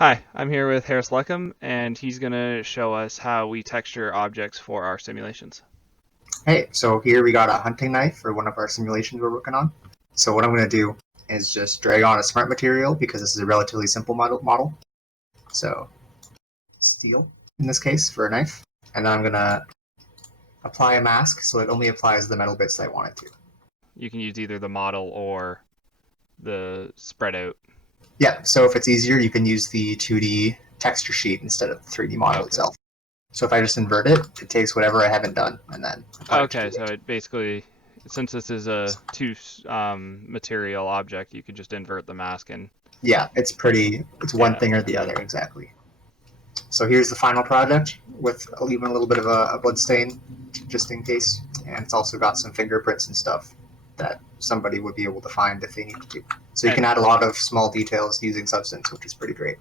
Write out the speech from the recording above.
Hi, I'm here with Harris Luckham, and he's going to show us how we texture objects for our simulations. Hey, so here we got a hunting knife for one of our simulations we're working on. So what I'm going to do is just drag on a smart material because this is a relatively simple model. So steel, in this case, for a knife. And then I'm going to apply a mask so it only applies the metal bits that I want it to. You can use either the model or the spread out. Yeah, so if it's easier, you can use the 2D texture sheet instead of the 3D model Okay. itself. So if I just invert it, it takes whatever I haven't done and then apply it to Okay, the so edge. it basically, since this is a two material object, you could just invert the mask and Yeah, it's one yeah, thing or okay. the other, exactly. So here's the final product with even a little bit of a blood stain, just in case. And it's also got some fingerprints and stuff that somebody would be able to find if they needed to. So you can And add a lot of small details using Substance, which is pretty great.